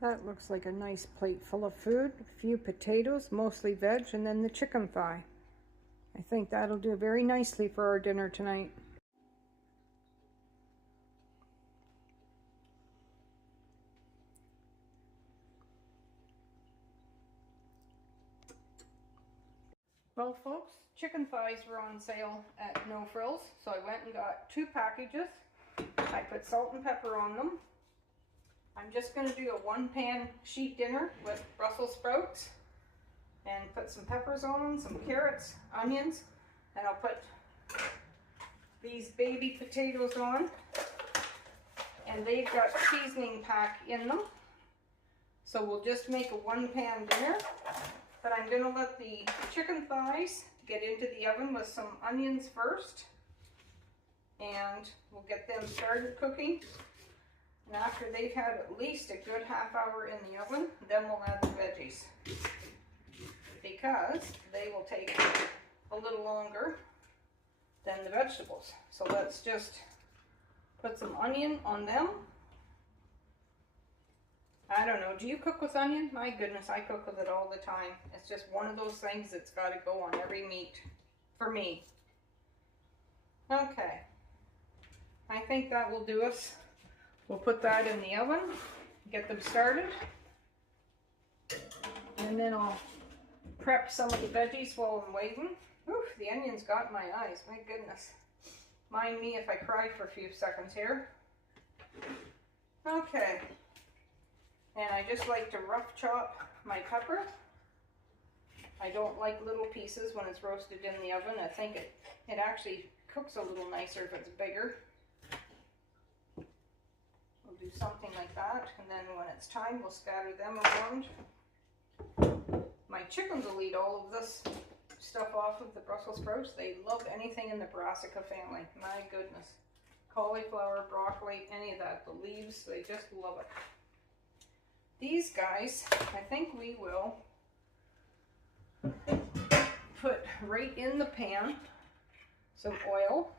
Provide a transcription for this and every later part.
That looks like a nice plate full of food. A few potatoes, mostly veg, and then the chicken thigh. I think that'll do very nicely for our dinner tonight. Well, folks, chicken thighs were on sale at No Frills, so I went and got 2 packages. I put salt and pepper on them. I'm just going to do a 1-pan sheet dinner with Brussels sprouts and put some peppers on them, some carrots, onions, and I'll put these baby potatoes on, and they've got seasoning pack in them. So we'll just make a 1-pan dinner. But I'm going to let the chicken thighs get into the oven with some onions first. And we'll get them started cooking. And after they've had at least a good ½ hour in the oven, then we'll add the veggies. Because they will take a little longer than the vegetables. So let's just put some onion on them. I don't know, do you cook with onion? My goodness, I cook with it all the time. It's just one of those things that's got to go on every meat, for me. Okay, I think that will do us. We'll put that in the oven, get them started, and then I'll prep some of the veggies while I'm waiting. Oof, the onions got my eyes, my goodness. Mind me if I cry for a few seconds here. Okay. And I just like to rough chop my pepper. I don't like little pieces when it's roasted in the oven. I think it actually cooks a little nicer if it's bigger. We'll do something like that, and then when it's time, we'll scatter them around. My chickens will eat all of this stuff off of the Brussels sprouts. They love anything in the brassica family. My goodness. Cauliflower, broccoli, any of that. The leaves, they just love it. These guys, I think we will put right in the pan some oil.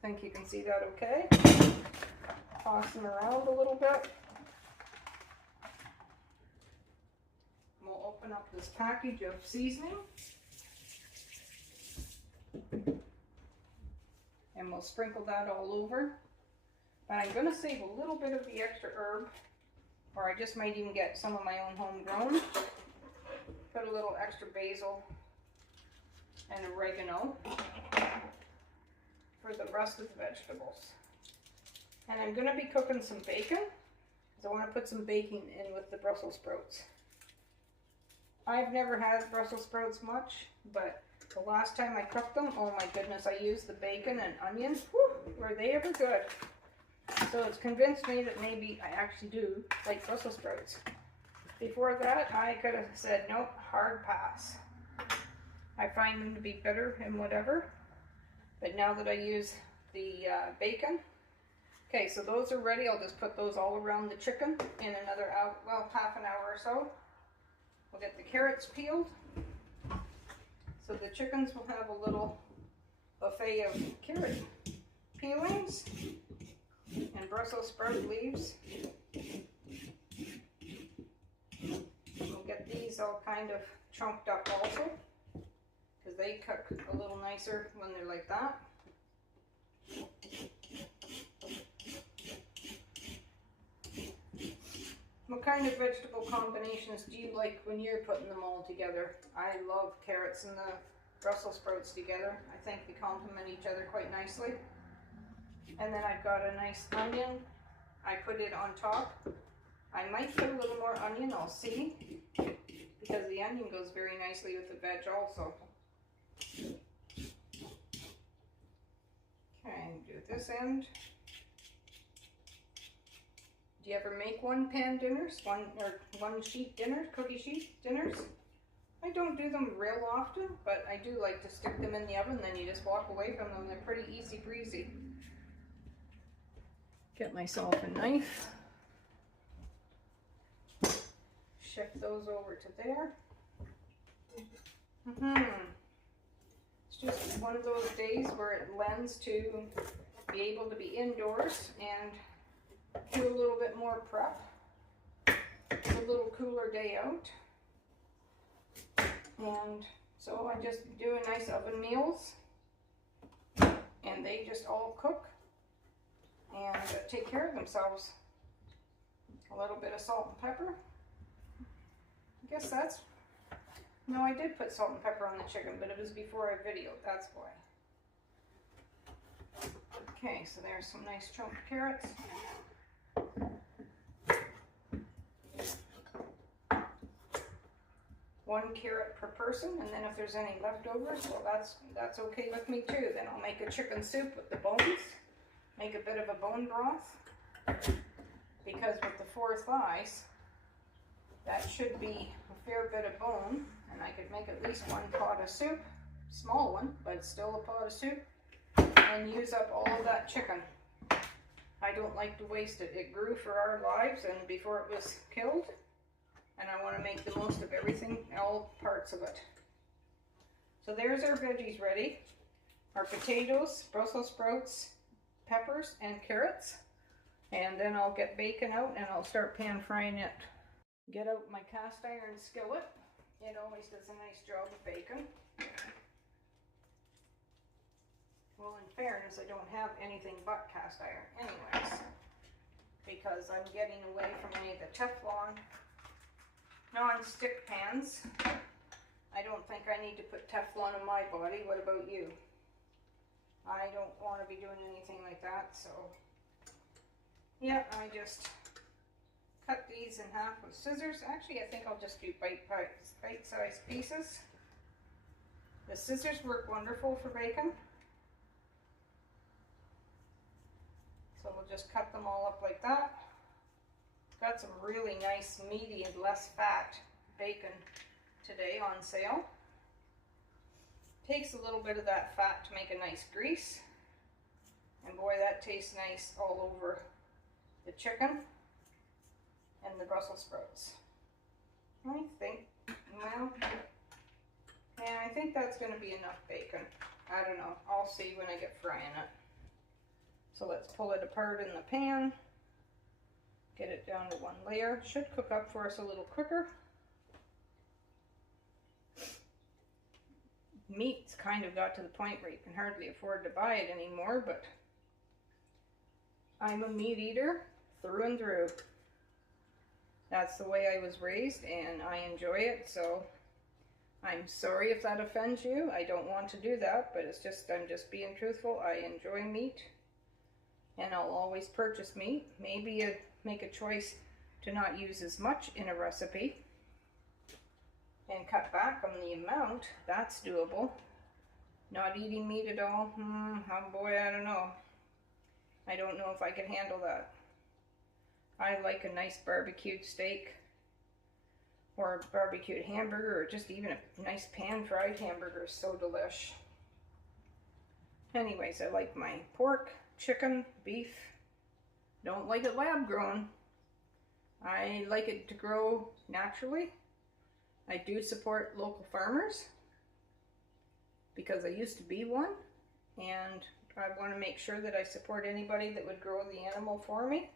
I think you can see that okay. Toss them around a little bit. We'll open up this package of seasoning. And we'll sprinkle that all over. But I'm going to save a little bit of the extra herb, or I just might even get some of my own homegrown. Put a little extra basil and oregano for the rest of the vegetables. And I'm going to be cooking some bacon, because I want to put some bacon in with the Brussels sprouts. I've never had Brussels sprouts much, but the last time I cooked them, oh my goodness, I used the bacon and onions. Whew, were they ever good? So it's convinced me that maybe I actually do like Brussels sprouts. Before that, I could have said, nope, hard pass. I find them to be bitter and whatever. But now that I use the bacon. Okay, so those are ready. I'll just put those all around the chicken in another hour, well, ½ hour or so. We'll get the carrots peeled. So the chickens will have a little buffet of carrot peelings and Brussels sprout leaves. We'll get these all kind of chunked up also, because they cook a little nicer when they're like that. What kind of vegetable combinations do you like when you're putting them all together? I love carrots and the Brussels sprouts together. I think they complement each other quite nicely. And then I've got a nice onion. I put it on top. I might put a little more onion, I'll see, because the onion goes very nicely with the veg also. Okay, do this end. Do you ever make 1-pan dinners? One sheet dinners, cookie sheet dinners? I don't do them real often, but I do like to stick them in the oven, then you just walk away from them. They're pretty easy breezy. Get myself a knife. Shift those over to there. It's just one of those days where it lends to be able to be indoors and do a little bit more prep. It's a little cooler day out. And so I just do a nice oven meals. And they just all cook and take care of themselves. A little bit of salt and pepper. I guess that's... No, I did put salt and pepper on the chicken, but it was before I videoed, that's why. Okay, so there's some nice chopped carrots. One carrot per person, and then if there's any leftovers, well that's okay with me too. Then I'll make a chicken soup with the bones, make a bit of a bone broth, because with the 4 thighs, that should be a fair bit of bone, and I could make at least 1 pot of soup, small one, but it's still a pot of soup, and use up all of that chicken. I don't like to waste it. It grew for our lives and before it was killed. And I want to make the most of everything, all parts of it. So there's our veggies ready. Our potatoes, Brussels sprouts, peppers, and carrots. And then I'll get bacon out and I'll start pan frying it. Get out my cast iron skillet. It always does a nice job of bacon. Well, in fairness, I don't have anything but cast iron anyways, because I'm getting away from any of the Teflon non-stick pans. I don't think I need to put Teflon in my body. What about you? I don't want to be doing anything like that, so yeah, I just cut these in half with scissors. Actually, I think I'll just do bite-sized pieces. The scissors work wonderful for bacon. So we'll just cut them all up like that. Got some really nice, meaty and less fat bacon today on sale. Takes a little bit of that fat to make a nice grease. And boy, that tastes nice all over the chicken and the Brussels sprouts. I think, well, yeah, I think that's going to be enough bacon. I don't know. I'll see when I get frying it. So let's pull it apart in the pan. Get it down to 1 layer. Should cook up for us a little quicker. Meat's kind of got to the point where you can hardly afford to buy it anymore, but I'm a meat eater through and through. That's the way I was raised and I enjoy it, so I'm sorry if that offends you. I don't want to do that, but it's just, I'm just being truthful. I enjoy meat and I'll always purchase meat. Maybe make a choice to not use as much in a recipe and cut back on the amount. That's doable. Not eating meat at all, oh boy, I don't know. I don't know if I can handle that. I like a nice barbecued steak or a barbecued hamburger, or just even a nice pan-fried hamburger is so delish. Anyways, I like my pork, chicken, beef. Don't like it lab grown. I like it to grow naturally. I do support local farmers because I used to be one, and I want to make sure that I support anybody that would grow the animal for me.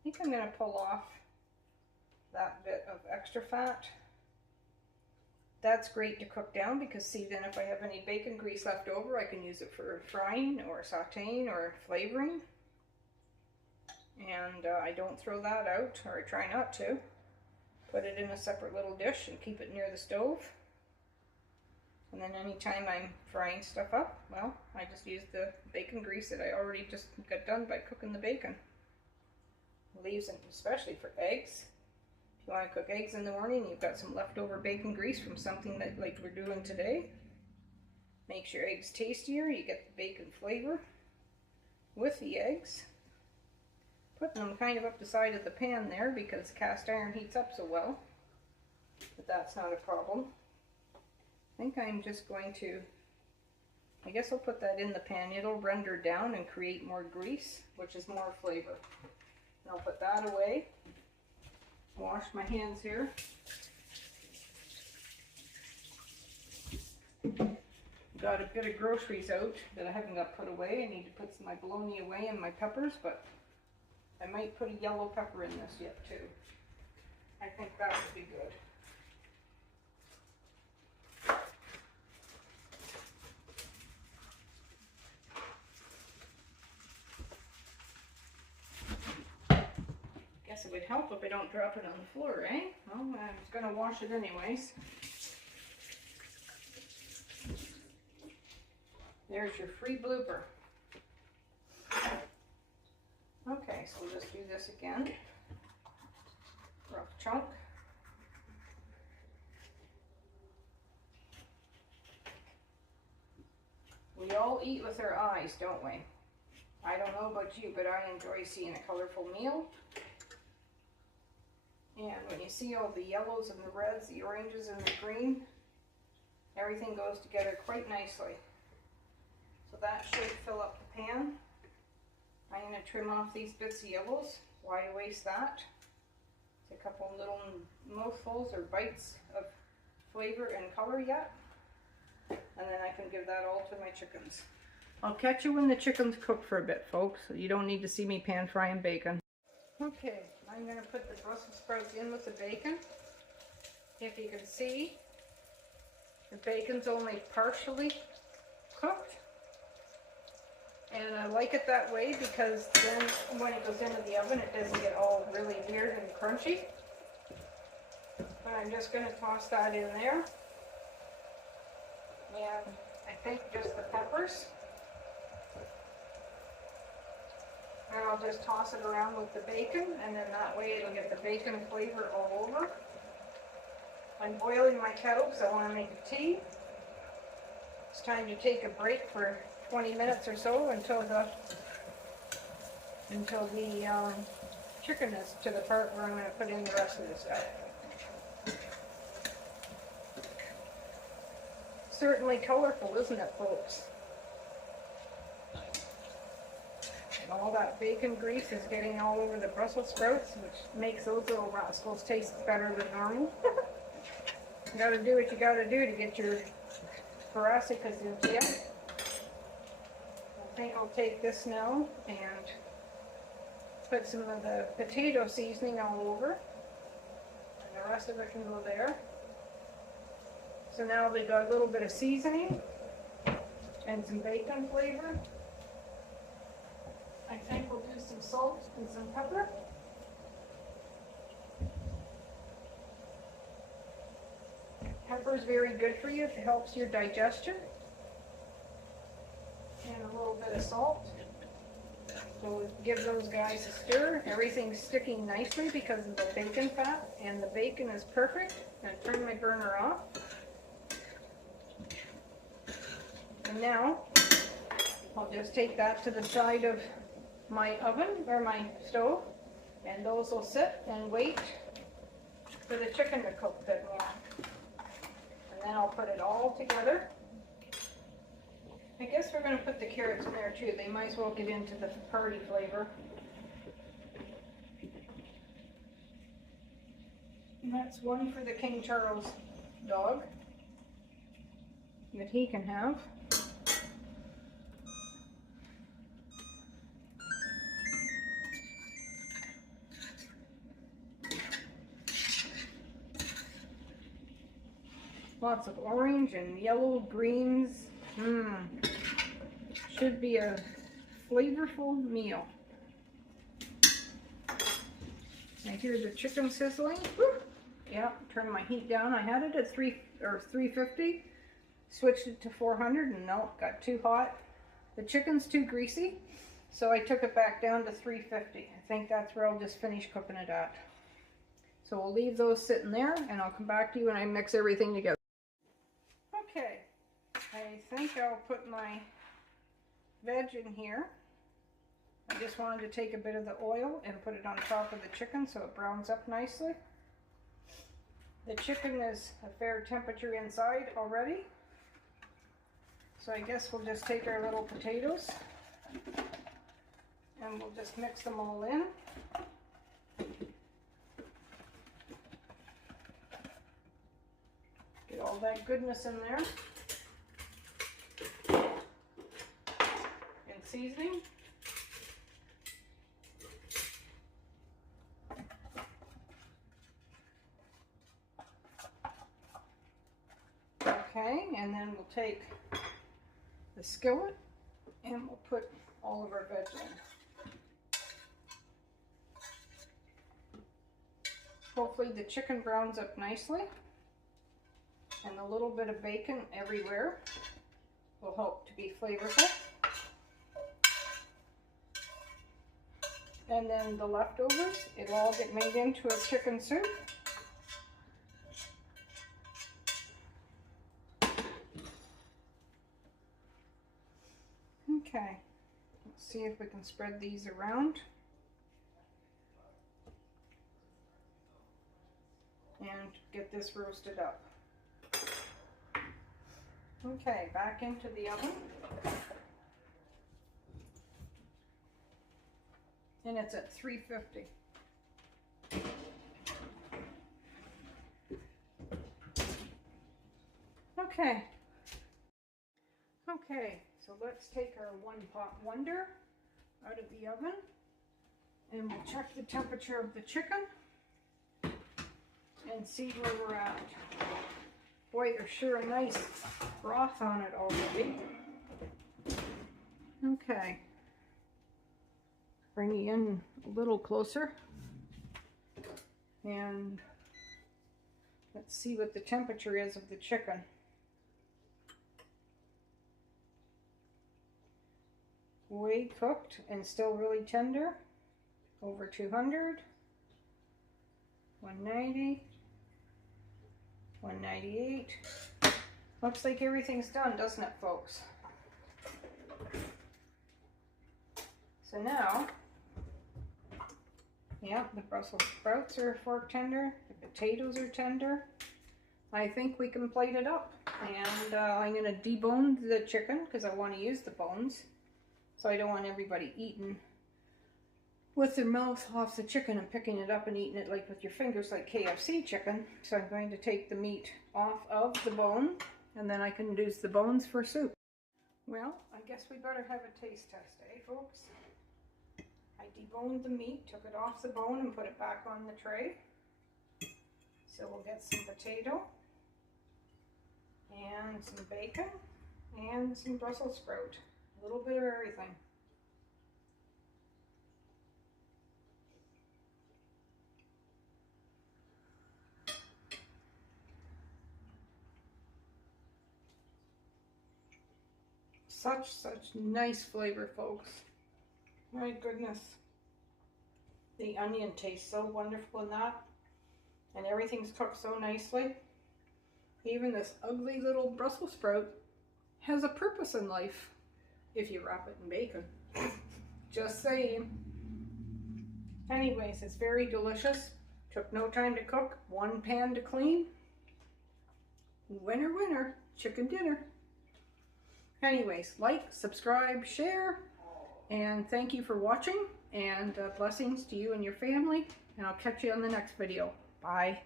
I think I'm going to pull off that bit of extra fat. That's great to cook down because, see, then if I have any bacon grease left over, I can use it for frying or sauteing or flavoring. And I don't throw that out, or I try not to. Put it in a separate little dish and keep it near the stove. And then anytime I'm frying stuff up, well, I just use the bacon grease that I already just got done by cooking the bacon. Leaves, especially for eggs. If you want to cook eggs in the morning, you've got some leftover bacon grease from something that, like we're doing today. Makes your eggs tastier. You get the bacon flavor with the eggs. Putting them kind of up the side of the pan there because cast iron heats up so well. But that's not a problem. I think I'm just going to, I guess I'll put that in the pan. It'll render down and create more grease, which is more flavor. And I'll put that away. Wash my hands here. Got a bit of groceries out that I haven't got put away. I need to put my bologna away and my peppers, but I might put a yellow pepper in this yet too. I think that would be good. Guess it would help if I don't drop it on the floor, eh? Well, I was gonna wash it anyways. There's your free blooper. Okay, so we'll just do this again. Rough chunk. We all eat with our eyes, don't we? I don't know about you, but I enjoy seeing a colorful meal. And when you see all the yellows and the reds, the oranges and the green, everything goes together quite nicely. So that should fill up the pan. I'm going to trim off these bits of yellows. Why waste that? It's a couple little mouthfuls or bites of flavor and color yet. And then I can give that all to my chickens. I'll catch you when the chickens cook for a bit, folks. You don't need to see me pan frying bacon. Okay, I'm going to put the Brussels sprouts in with the bacon. If you can see, the bacon's only partially cooked. And I like it that way because then when it goes into the oven it doesn't get all really weird and crunchy. But I'm just going to toss that in there. And I think just the peppers. And I'll just toss it around with the bacon, and then that way it'll get the bacon flavor all over. I'm boiling my kettle because I want to make a tea. It's time to take a break for 20 minutes or so until the chicken is to the part where I'm going to put in the rest of the stuff. Certainly colorful, isn't it, folks? And all that bacon grease is getting all over the Brussels sprouts, which makes those little rascals taste better than normal. You gotta do what you gotta do to get your brassicas into you. I think I'll take this now and put some of the potato seasoning all over. And the rest of it can go there. So now we got a little bit of seasoning and some bacon flavor. I think we'll do some salt and some pepper. Pepper is very good for you. It helps your digestion. And a little bit of salt. So give those guys a stir. Everything's sticking nicely because of the bacon fat, and the bacon is perfect. I'm going to turn my burner off. And now I'll just take that to the side of my oven or my stove, and those will sit and wait for the chicken to cook a bit more. And then I'll put it all together. I guess we're going to put the carrots in there too. They might as well get into the party flavor. And that's one for the King Charles dog that he can have. Lots of orange and yellow greens. Should be a flavorful meal. I hear the chicken sizzling. Woo! Yeah, turn my heat down. I had it at 350. Switched it to 400 and no, it got too hot. The chicken's too greasy, so I took it back down to 350. I think that's where I'll just finish cooking it at. So we'll leave those sitting there and I'll come back to you when I mix everything together. Okay, I think I'll put my veg in here. I just wanted to take a bit of the oil and put it on top of the chicken so it browns up nicely. The chicken is a fair temperature inside already. So I guess we'll just take our little potatoes and we'll just mix them all in. Get all that goodness in there. And seasoning. take the skillet and we'll put all of our veg in. Hopefully the chicken browns up nicely, and a little bit of bacon everywhere will help to be flavorful. And then the leftovers, it'll all get made into a chicken soup. Okay, let's see if we can spread these around. And get this roasted up. Okay, back into the oven. And it's at 350. Okay. Okay, so let's take our one pot wonder out of the oven and we'll check the temperature of the chicken and see where we're at. Boy, there's sure a nice broth on it already. Okay. Bring you in a little closer. And let's see what the temperature is of the chicken. Way cooked and still really tender. Over 200. 190. 198. Looks like everything's done, doesn't it, folks? So now, yeah, the Brussels sprouts are fork tender, the potatoes are tender. I think we can plate it up. And I'm going to debone the chicken because I want to use the bones. So I don't want everybody eating with their mouth off the chicken and picking it up and eating it like with your fingers like KFC chicken. So I'm going to take the meat off of the bone and then I can use the bones for soup. Well, I guess we better have a taste test, eh, folks? I deboned the meat, took it off the bone and put it back on the tray. So we'll get some potato and some bacon and some Brussels sprout. A little bit of everything. Such nice flavor, folks. My goodness. The onion tastes so wonderful in that. And everything's cooked so nicely. Even this ugly little Brussels sprout has a purpose in life if you wrap it in bacon. Just saying. Anyways, it's very delicious. Took no time to cook. One pan to clean. Winner, winner. Chicken dinner. Anyways, like, subscribe, share, and thank you for watching, and blessings to you and your family, and I'll catch you on the next video. Bye.